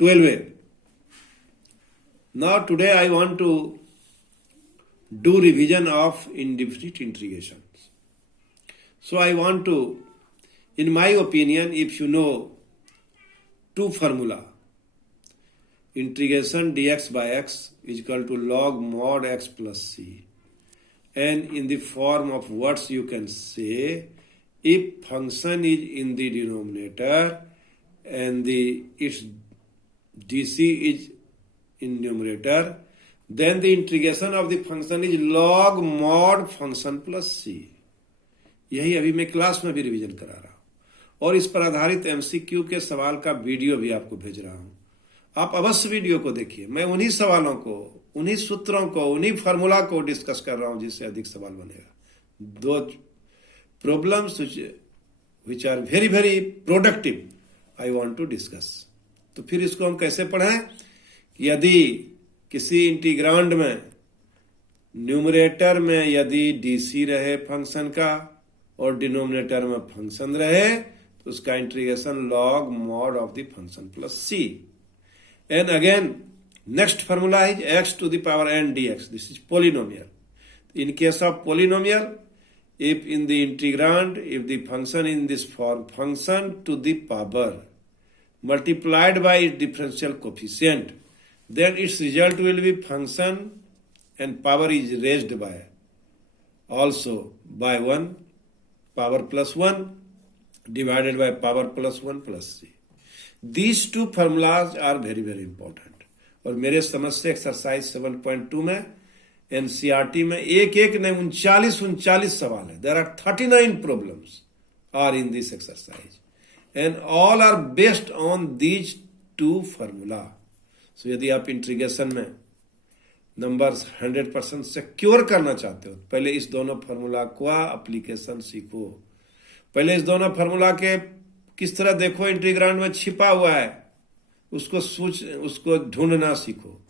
12a. Now today I want to do revision of indefinite integrations. So I want to, in my opinion, if you know two formula, integration dx by x is equal to log mod x plus c, and in the form of words you can say, if function is in the denominator and its dc is in numerator, then the integration of the function is log mod function plus c. यही अभी मैं class में भी revision करा रहा हूं और इस पर आधारित एमसीक्यू के सवाल का वीडियो भी आपको भेज रहा हूं। आप अवश्य वीडियो को देखिए। मैं उन्हीं सवालों को, उन्हीं सूत्रों को, उन्हीं फार्मूला को डिस्कस कर रहा हूं जिससे अधिक सवाल बनेगा। दो problems which are very very productive I want to discuss. तो फिर इसको हम कैसे पढ़ें? यदि किसी इंटीग्रांड में न्यूमरेटर में यदि डीसी रहे फंक्शन का और डिनोमिनेटर में फंक्शन रहे तो उसका integration log mod of the function plus C. And again next formula is X to the power N dx. This is polynomial. In case of polynomial, if in the integrand, if the function in this form, function to the power multiplied by its differential coefficient, then its result will be function and power is raised by also by 1 power plus 1 divided by power plus 1 plus c. These two formulas are very very important. और मेरे समझ से exercise 7.2 में NCERT में एक नहीं 39 सवाल है। There are 39 problems are in this exercise and all are based on these two formula. So यदि आप इंटीग्रेशन में नंबर्स 100% सिक्योर करना चाहते हो, पहले इस दोनों फार्मूला का एप्लीकेशन सीखो। पहले इस दोनों फार्मूला के किस तरह देखो, इंटीग्रांड में छिपा हुआ है, उसको ढूंढना सीखो,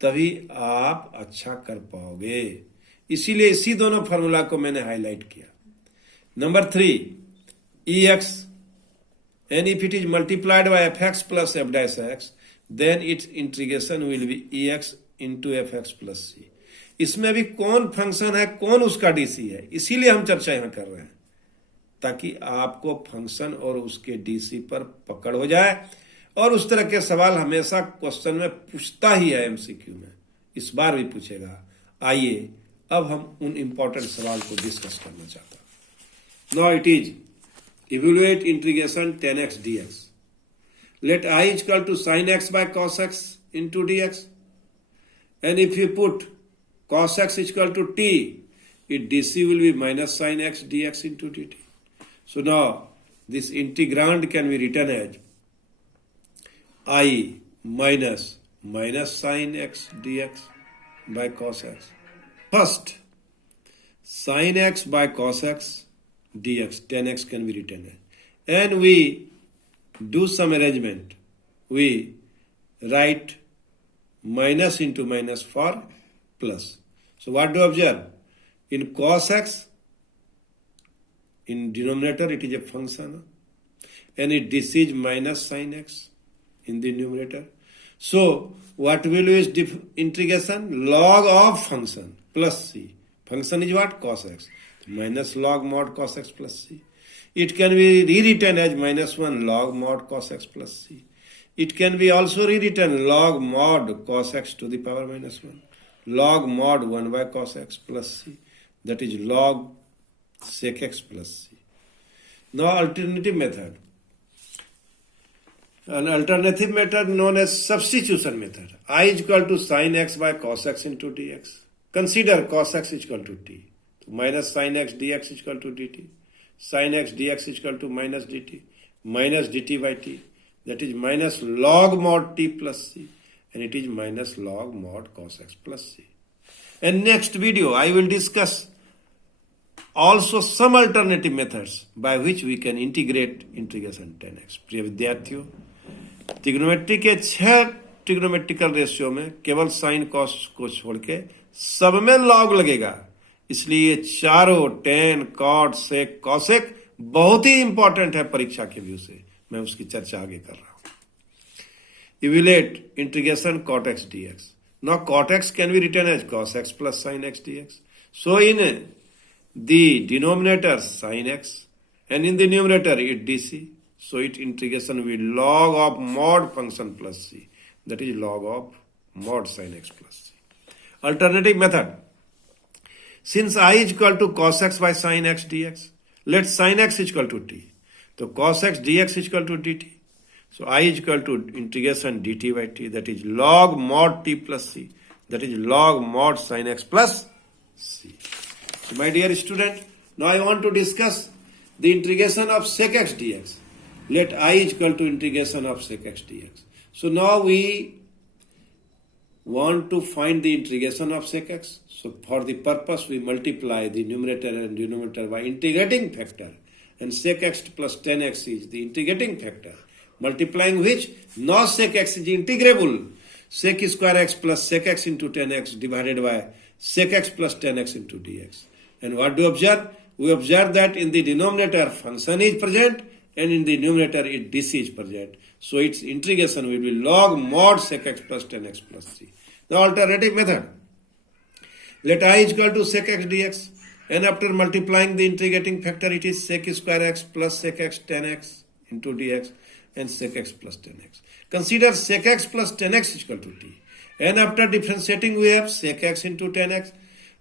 तभी आप अच्छा कर पाओगे। इसीलिए इसी दोनों फार्मूला को मैंने हाईलाइट किया। Number 3, ex, and if it is multiplied by fx plus f dash x, then its integration will be ex into fx plus c. इसमें भी कौन फंक्शन है, कौन उसका डीसी है, इसीलिए हम चर्चा यहां कर रहे हैं, ताकि आपको फंक्शन और उसके डीसी पर पकड़ हो जाए। और उस तरह के सवाल हमेशा क्वेश्चन में पूछता ही है, एमसीक्यू में इस बार भी पूछेगा। आइए अब हम उन इंपॉर्टेंट सवाल को डिस्कस करना चाहता हूं। Now it is evaluate integration 10x dx. Let I is equal to sin x by cos x into dx. And if you put cos x is equal to t, it dc will be minus sin x dx into dt. So now this integrand can be written as I minus sin x dx by cos x. First, sin x by cos x dx, 10x can be written as. And we do some arrangement. We write minus into minus for plus. So what do you observe? In cos x, in denominator it is a function, and it this is minus sin x in the numerator. So what will is integration log of function plus c. Function is what? Cos x. Minus log mod cos x plus c. It can be rewritten as minus 1 log mod cos x plus c. It can be also rewritten log mod cos x to the power minus 1. Log mod 1 by cos x plus c. That is log sec x plus c. Now alternative method. An alternative method known as substitution method. I is equal to sin x by cos x into dx. Consider cos x is equal to t. So minus sin x dx is equal to dt. Sin x dx is equal to minus dt. Minus dt by t. That is minus log mod t plus c. And it is minus log mod cos x plus c. And next video I will discuss also some alternative methods by which we can integrate integration 10x. प्रिय विद्यार्थियों, trigonometry के 6 trigonometrical ratio में केवल sine cos को छोड़ के सब में लॉग लगेगा। इसलिए चारों टेन, कॉट, सेक, कॉसेक बहुत ही इंपॉर्टेंट है परीक्षा के व्यू से। मैं उसकी चर्चा आगे कर रहा हूं। evaluate integration cot x dx. Now cot x can be written as cos x plus sin x dx. So in the denominator sin x and in the numerator it dc. So its integration will be log of mod function plus c. That is log of mod sin x plus c. Alternative method. Since I is equal to cos x by sin x dx, let sin x is equal to t. So cos x dx is equal to dt. So I is equal to integration dt by t, that is log mod t plus c, that is log mod sin x plus c. So my dear student, now I want to discuss the integration of sec x dx. Let I is equal to integration of sec x dx. So now we want to find the integration of sec x. So for the purpose we multiply the numerator and denominator by integrating factor, and sec x plus 10x is the integrating factor, multiplying which now sec x is integrable. Sec square x plus sec x into 10x divided by sec x plus 10x into dx. And what do we observe? We observe that in the denominator function is present and in the numerator dc is present. So its integration will be log mod sec x plus 10x plus c. The alternative method. Let I is equal to sec x dx, and after multiplying the integrating factor it is sec square x plus sec x 10x into dx and sec x plus 10x. Consider sec x plus 10x is equal to t, and after differentiating we have sec x into 10x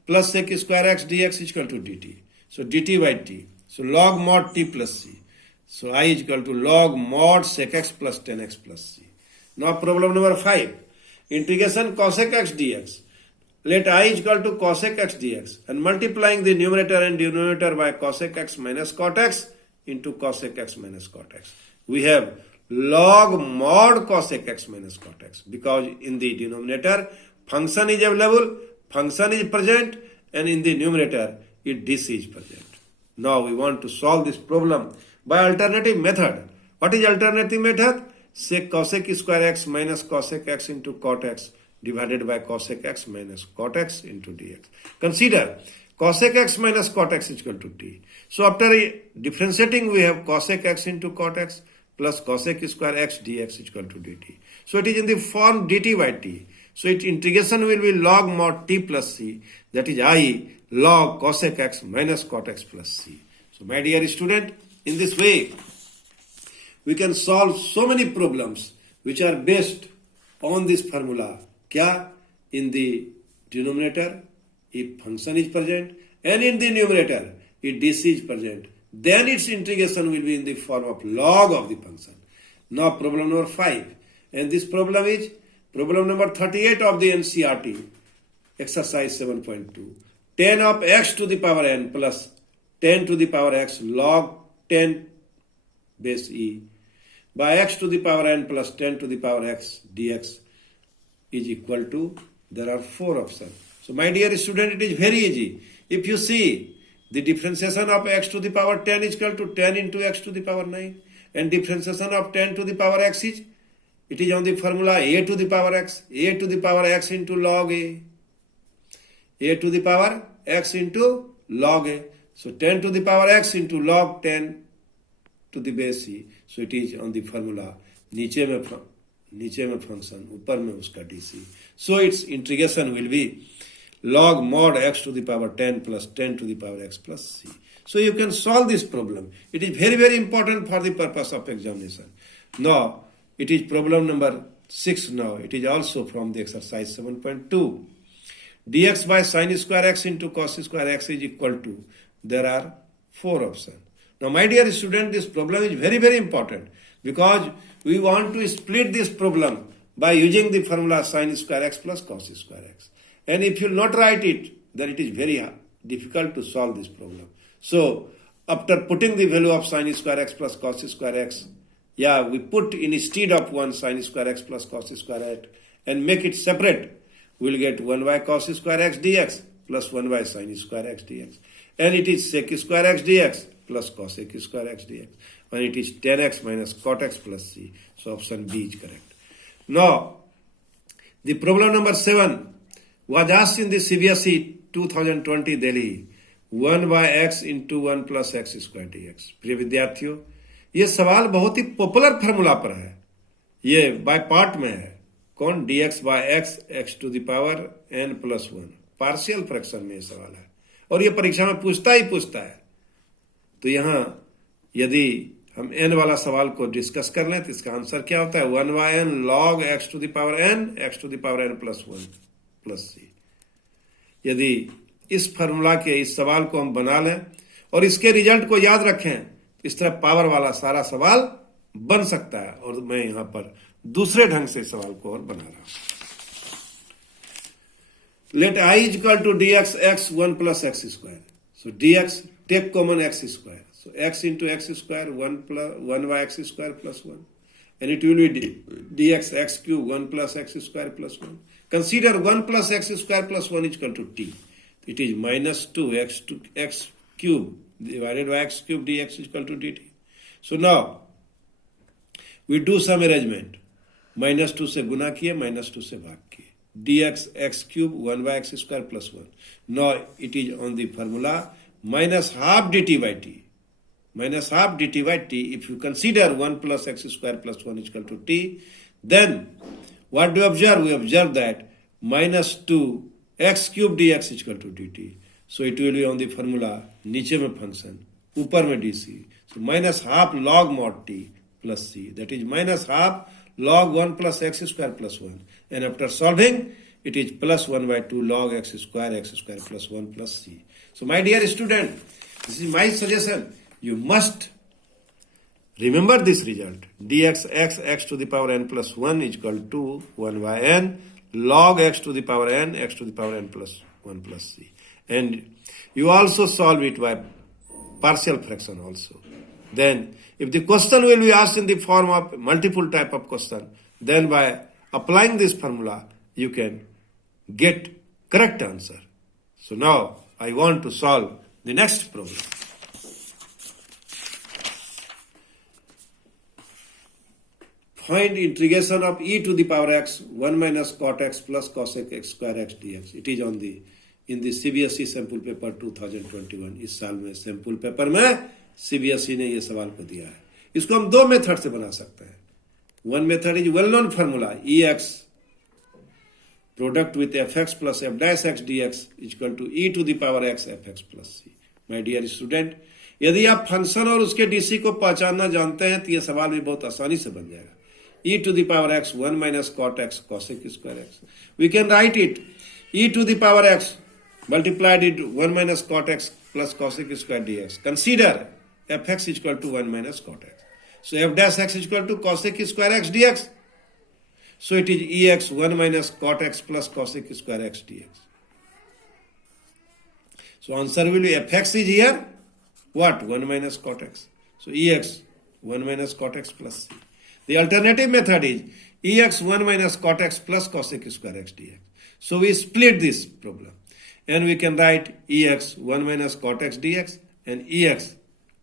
plus sec square x dx is equal to dt. So dt by t. So log mod t plus c. So I is equal to log mod sec x plus 10x plus c. Now problem number 5. Integration cosec x dx. Let I is equal to cosec x dx, and multiplying the numerator and denominator by cosec x minus cot x into cosec x minus cot x. We have log mod cosec x minus cot x, because in the denominator function is available, function is present, and in the numerator dc is present. Now we want to solve this problem by alternative method. What is alternative method? Sec cosec square x minus cosec x into cot x divided by cosec x minus cot x into dx. Consider cosec x minus cot x is equal to t. So after differentiating we have cosec x into cot x plus cosec square x dx is equal to dt. So it is in the form dt by t. So its integration will be log mod t plus c, that is I log cosec x minus cot x plus c. So my dear student, in this way we can solve so many problems which are based on this formula. Kya? In the denominator if function is present, and in the numerator if dc is present, then its integration will be in the form of log of the function. Now problem number 5, and this problem is problem number 38 of the NCERT exercise 7.2. 10 of x to the power n plus 10 to the power x log 10 base e by x to the power n plus 10 to the power x dx is equal to, there are 4 options. So my dear student, it is very easy. If you see the differentiation of x to the power 10 is equal to 10 into x to the power 9, and differentiation of 10 to the power x is, it is on the formula a to the power x into log a to the power x into log a. So 10 to the power x into log 10 to the base c. So it is on the formula नीचे में function, ऊपर में उसका dc. So its integration will be log mod x to the power 10 plus 10 to the power x plus c. So you can solve this problem. It is very, very important for the purpose of examination. Now, it is problem number 6 now. It is also from the exercise 7.2. dx by sin square x into cos square x is equal to, there are 4 options. Now, my dear student, this problem is very, very important, because we want to split this problem by using the formula sin square x plus cos square x. And if you not write it, then it is very difficult to solve this problem. So, after putting the value of sin square x plus cos square x, we put instead of 1 sin square x plus cos square x and make it separate. We will get 1 by cos square x dx plus 1 by sin square x dx. And it is sec square x dx plus cosec square x dx. And it is 10x minus cot x plus c. So option B is correct. Now, the problem number 7 was asked in the CBSE 2020 Delhi. 1 by x into 1 plus x square dx. प्रिय विद्यार्थियों, ये सवाल बहुत ही popular formula पर है. ये by part में है, कौन, dx by x x to the power n plus 1, partial fraction में ये सवाल है और ये परीक्षा में पूछता ही पूछता है। तो यहां यदि हम n वाला सवाल को डिस्कस कर लें तो इसका आंसर क्या होता है, 1 by n log x to the power n x to the power n plus 1 plus c। यदि इस फॉर्मूला के इस सवाल को हम बना लें और इसके रिजल्ट को याद रखें तो इस तरह पावर वाला सारा सवाल बन सकता है। और मैं यहां पर दूसरे ढंग से सवाल को और बना रहा हूं। Let I is equal to dx x 1 plus X square. So dx take common x square, so x into x square 1 by x square plus 1, and it will be dx x cube 1 plus x square plus 1. Consider 1 plus x square plus 1 is equal to t. It is minus 2 x cube divided by x cube dx is equal to dt. So now we do some arrangement. minus 2 से गुना किए, minus 2 से भाग किए, dx x cube 1 by x square plus 1. Now it is on the formula minus half dt by t. Minus half dt by t. If you consider 1 plus x square plus 1 is equal to t, then what do we observe? We observe that minus 2 x cube dx is equal to dt. So it will be on the formula, नीचे में function, ऊपर में dc. So minus half log mod t plus c. That is minus half log 1 plus x square plus 1. And after solving, it is plus 1 by 2 log x square plus 1 plus c. So my dear student, this is my suggestion. You must remember this result. dx x to the power n plus 1 is equal to 1 by n log x to the power n x to the power n plus 1 plus c. And you also solve it by partial fraction also. Then if the question will be asked in the form of multiple type of question, then by applying this formula, you can get correct answer. So now I want to solve the next problem. Find integration of e to the power x 1 minus cot x plus cosec x square x dx. It is on the in the CBSE sample paper 2021. इस साल में sample paper में CBSE ने ये सवाल को दिया है। इसको हम दो मेथड से बना सकते हैं। One method is well known formula, ex product with fx plus f dash x dx is equal to e to the power x fx plus c. My dear student, यदि आप फंक्शन और उसके DC को पहचानना जानते हैं तो ये सवाल भी बहुत आसानी से बन जाएगा। e to the power x 1 minus cot x cosec square x. We can write it e to the power x multiplied it 1 minus cot x plus cosec square dx. Consider fx is equal to 1 minus cot x. So f dash x is equal to cosec square x dx. So it is ex 1 minus cot x plus cosec square x dx. So answer will be fx is here what? 1 minus cot x. So ex 1 minus cot x plus c. The alternative method is ex 1 minus cot x plus cosec square x dx. So we split this problem and we can write ex 1 minus cot x dx and ex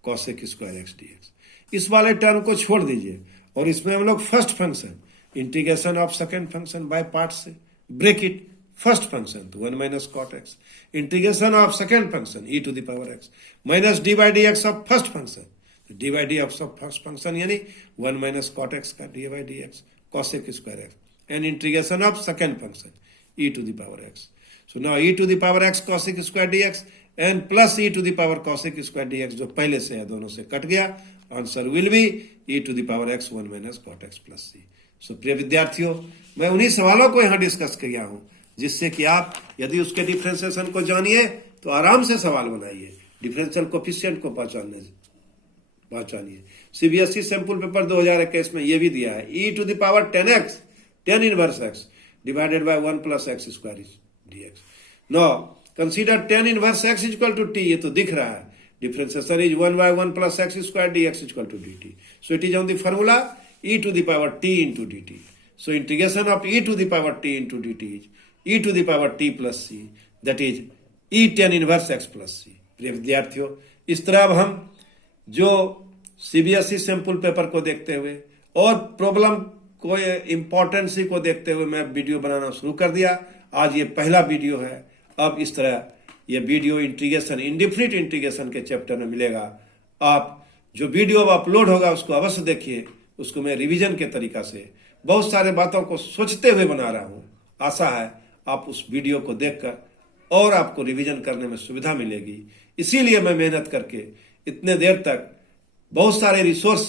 cosec square x dx. इस वाले term को छोड़ दीजिए और इसमें हम लोग first function integration of second function by part से ब्रेक इट फर्स्ट फंक्शन तो 1 minus cot X integration of second function e to the power x minus D by D X of first function D by D X of first function यानी 1 minus cot X का D by D X cosec square X and integration of second function e to the power x. So now e to the power x cosec square dx and plus e to the power cosec square dx जो पहले से है दोनों से cut गया. Answer will be e to the power x 1 minus cot x plus c. So प्रिय विद्यार्थियों, मैं उन्हीं सवालों को यहाँ डिस्कस किया हूँ जिससे कि आप यदि उसके डिफरेंशिएशन को जानिए तो आराम से सवाल बनाइए, डिफरेंशियल कोफिशिएंट को पहचानिए. सीबीएसई सैंपल पेपर 2021 में ये भी दिया है e to the power 10x 10 inverse x divided by 1 plus X square dx. Now consider 10 inverse x is equal to t. ये तो दिख रहा है. Differentiation is 1 by 1 plus X square dx is equal to dt. So it is on the formula e to the power t into dt. So integration of e to the power t into dt is e to the power t plus c, that is e tan inverse x plus c. प्रिय विद्यार्थियों, इस तरह अब हम जो CBSE sample paper को देखते हुए और प्रॉब्लम को इम्पोर्टेंसी को देखते हुए मैं वीडियो बनाना शुरू कर दिया. आज ये पहला वीडियो है. अब इस तरह ये वीडियो इंटीग्रेशन इंडिफिनिट इंटीग्रेशन के चैप्टर में मिलेगा. आप जो वीडियो अब अपलोड होगा उसको अवश्य देखिए. उसको मैं रिवीजन के तरीका से बहुत सारे बातों को सोचते हुए बना रहा हूं। आशा है आप उस वीडियो को देखकर और आपको रिवीजन करने में सुविधा मिलेगी। इसीलिए मैं मेहनत करके इतने देर तक बहुत सारे रिसोर्स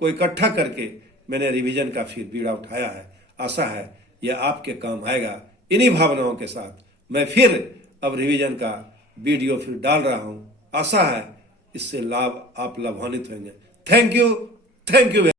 को इकट्ठा करके मैंने रिवीजन का फिर बीड़ा उठाया है। आशा है यह आपके काम आएगा। इन्हीं भावनाओं के साथ मैं फिर अब रिवीजन का वीडियो फिर डाल रहा हूं। आशा है इससे लाभ आप लाभान्वित होंगे। Thank you.